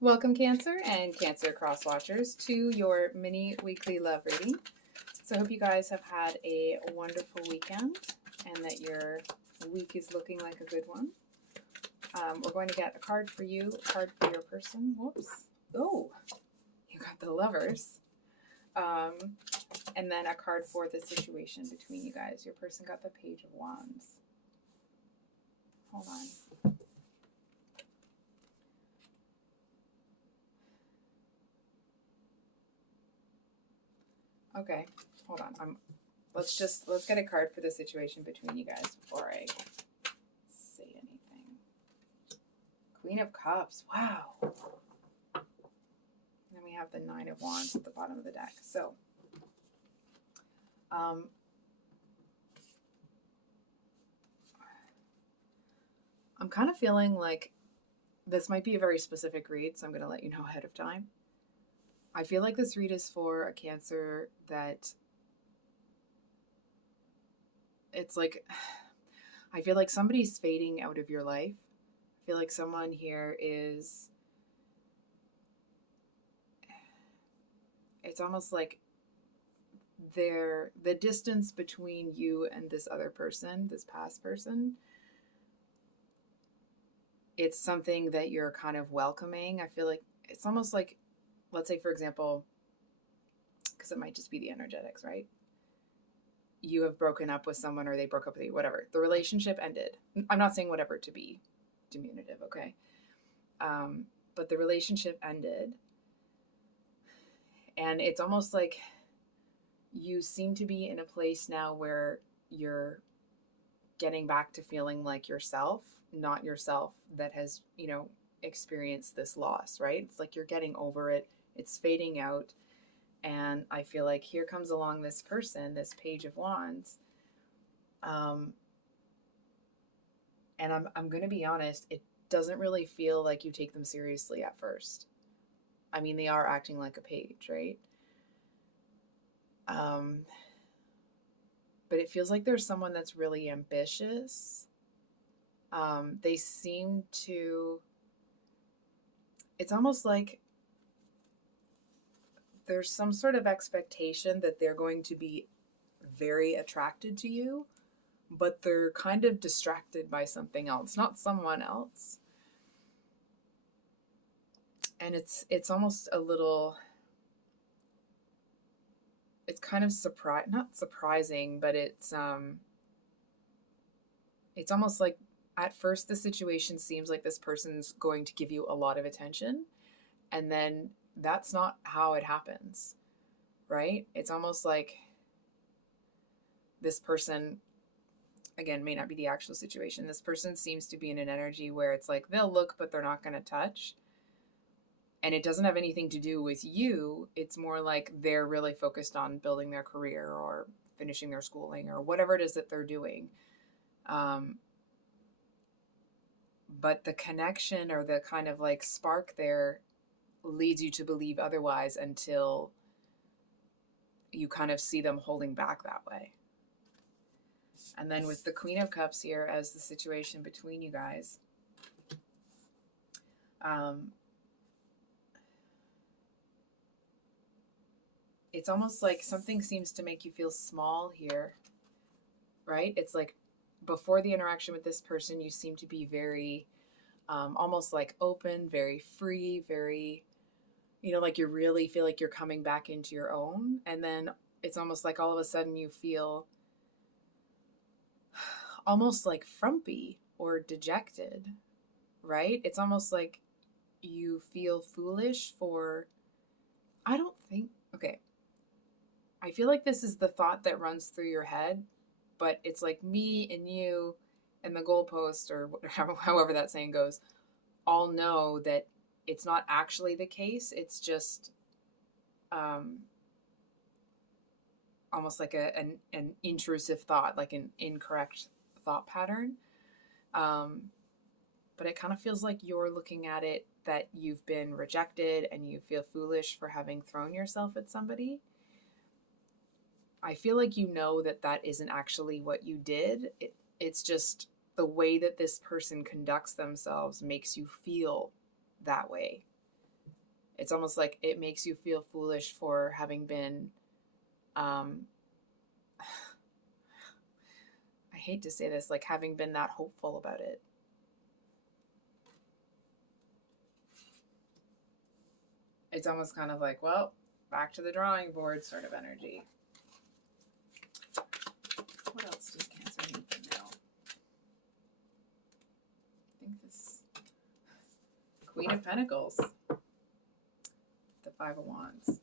Welcome, Cancer and Cancer Cross Watchers, to your mini weekly love reading. So, I hope you guys have had a wonderful weekend and that your week is looking like a good one. We're going to get a card for you, a card for your person. Whoops. Oh, you got the lovers. Um, and then a card for the situation between you guys. Your person got the Page of Wands. Hold on. Okay, hold on. Let's get a card for the situation between you guys before I say anything. Queen of Cups. Wow. And then we have the Nine of Wands at the bottom of the deck. So, I'm kind of feeling like this might be a very specific read, so I'm going to let you know ahead of time. I feel like this read is for a Cancer that it's like, I feel like somebody's fading out of your life. I feel like someone here is, it's almost like the distance between you and this other person, this past person, it's something that you're kind of welcoming. I feel like it's almost like, let's say, for example, because it might just be the energetics, right? You have broken up with someone or they broke up with you, whatever. The relationship ended. I'm not saying whatever to be diminutive, okay? But the relationship ended. And it's almost like you seem to be in a place now where you're getting back to feeling like yourself, not yourself that has, experienced this loss, right? It's like you're getting over it, it's fading out. And I feel like here comes along this person, this Page of Wands. And I'm going to be honest, it doesn't really feel like you take them seriously at first. I mean, they are acting like a page, right? But it feels like there's someone that's really ambitious. They seem to, it's almost like there's some sort of expectation that they're going to be very attracted to you, but they're kind of distracted by something else, not someone else. And it's almost a little, it's kind of not surprising, but it's almost like at first the situation seems like this person's going to give you a lot of attention, and then that's not how it happens, right? It's almost like this person, again, may not be the actual situation. This person seems to be in an energy where it's like they'll look, but they're not going to touch. And it doesn't have anything to do with you. It's more like they're really focused on building their career or finishing their schooling or whatever it is that they're doing. But the connection or the kind of like spark there leads you to believe otherwise until you kind of see them holding back that way. And then with the Queen of Cups here as the situation between you guys, it's almost like something seems to make you feel small here, right? It's like before the interaction with this person, you seem to be very almost like open, very free, very, like you really feel like you're coming back into your own. And then it's almost like all of a sudden you feel almost like frumpy or dejected, right? It's almost like you feel foolish for, I don't think, okay, I feel like this is the thought that runs through your head, but it's like me and you and the goalpost or whatever, however that saying goes, all know that it's not actually the case. It's just almost like an intrusive thought, like an incorrect thought pattern. But it kind of feels like you're looking at it that you've been rejected and you feel foolish for having thrown yourself at somebody. I feel like you know that that isn't actually what you did. It's just the way that this person conducts themselves makes you feel that way. It's almost like it makes you feel foolish for having been, um, I hate to say this, like having been that hopeful about it. It's almost kind of like, well, back to the drawing board sort of energy. What else does Cancer need to know? I think this Queen of Pentacles, the Five of Wands.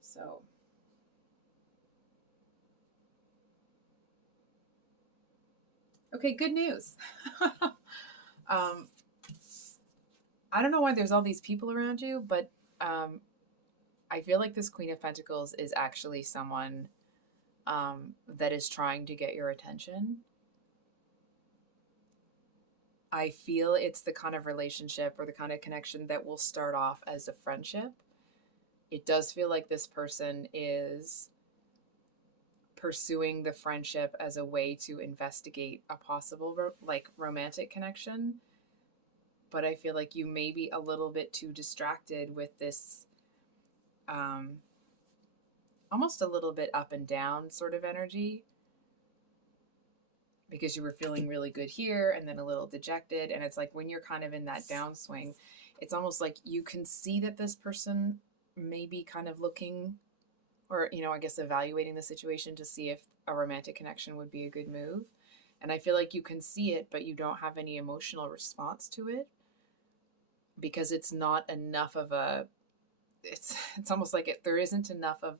So okay, good news. I don't know why there's all these people around you, but I feel like this Queen of Pentacles is actually someone that is trying to get your attention. I feel it's the kind of relationship or the kind of connection that will start off as a friendship. It does feel like this person is pursuing the friendship as a way to investigate a possible romantic connection. But I feel like you may be a little bit too distracted with this almost a little bit up and down sort of energy, because you were feeling really good here and then a little dejected. And it's like when you're kind of in that downswing, it's almost like you can see that this person may be kind of looking, or, you know, I guess evaluating the situation to see if a romantic connection would be a good move. And I feel like you can see it, but you don't have any emotional response to it because it's not enough of a, it's almost like there isn't enough of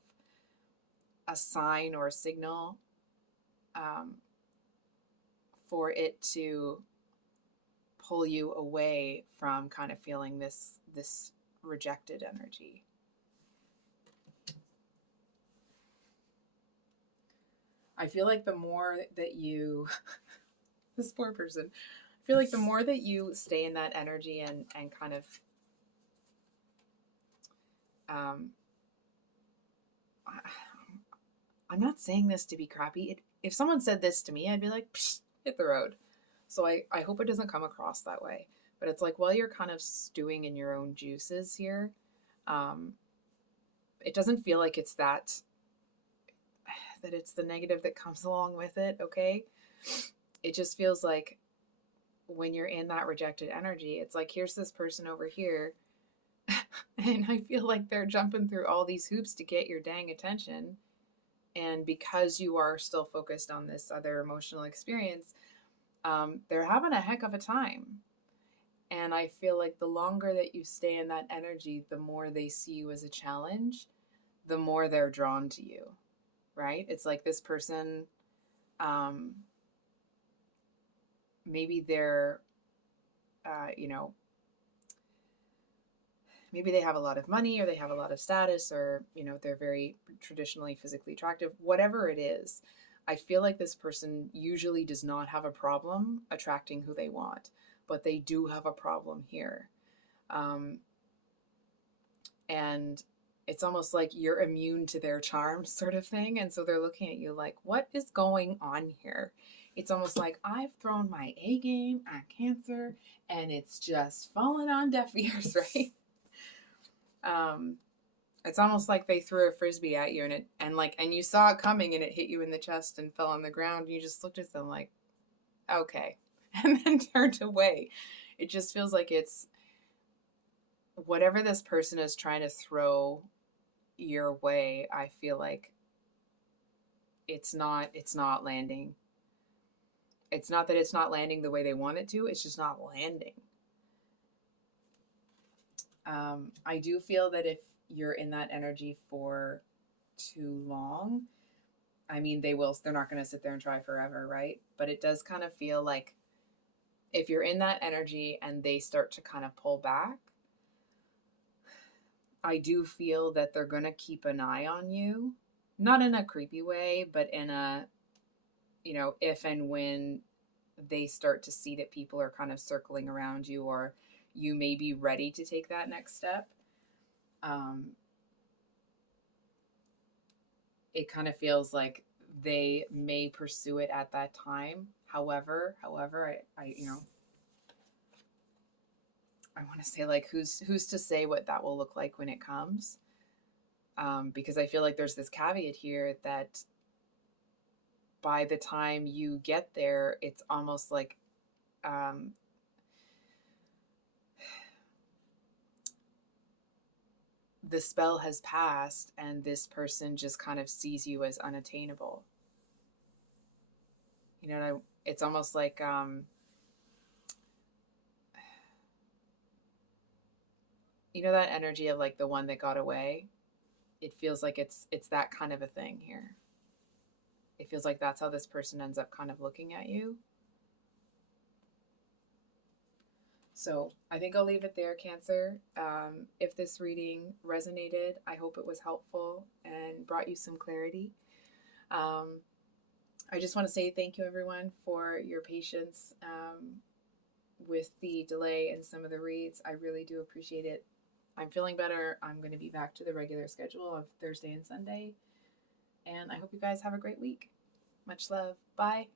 a sign or a signal for it to pull you away from kind of feeling this rejected energy. I feel like the more that you, this poor person, I feel like the more that you stay in that energy and kind of, I'm not saying this to be crappy. If someone said this to me, I'd be like, psh, hit the road. So I hope it doesn't come across that way. But it's like, while you're kind of stewing in your own juices here, it doesn't feel like it's that it's the negative that comes along with it, okay? It just feels like when you're in that rejected energy, it's like, here's this person over here, and I feel like they're jumping through all these hoops to get your dang attention. And because you are still focused on this other emotional experience, they're having a heck of a time. And I feel like the longer that you stay in that energy, the more they see you as a challenge, the more they're drawn to you, right? It's like this person, maybe they're, maybe they have a lot of money, or they have a lot of status, or, they're very traditionally physically attractive, whatever it is. I feel like this person usually does not have a problem attracting who they want, but they do have a problem here. And it's almost like you're immune to their charms sort of thing. And so they're looking at you like, what is going on here? It's almost like I've thrown my A game at Cancer and it's just fallen on deaf ears, right? It's almost like they threw a frisbee at you and you saw it coming and it hit you in the chest and fell on the ground. And you just looked at them like, okay, and then turned away. It just feels like it's whatever this person is trying to throw your way. I feel like it's not landing. It's not that it's not landing the way they want it to. It's just not landing. I do feel that if you're in that energy for too long, I mean, they're not going to sit there and try forever, right? But it does kind of feel like if you're in that energy and they start to kind of pull back, I do feel that they're going to keep an eye on you, not in a creepy way, but in a, if and when they start to see that people are kind of circling around you, or you may be ready to take that next step. It kind of feels like they may pursue it at that time. However, I want to say like who's to say what that will look like when it comes, because I feel like there's this caveat here that by the time you get there, it's almost like um, the spell has passed and this person just kind of sees you as unattainable. You know, it's almost like you know that energy of like the one that got away. It feels like it's that kind of a thing here. It feels like that's how this person ends up kind of looking at you. So I think I'll leave it there, Cancer. If this reading resonated, I hope it was helpful and brought you some clarity. Um, I just want to say thank you, everyone, for your patience with the delay in some of the reads. I really do appreciate it. I'm feeling better. I'm going to be back to the regular schedule of Thursday and Sunday. And I hope you guys have a great week. Much love. Bye.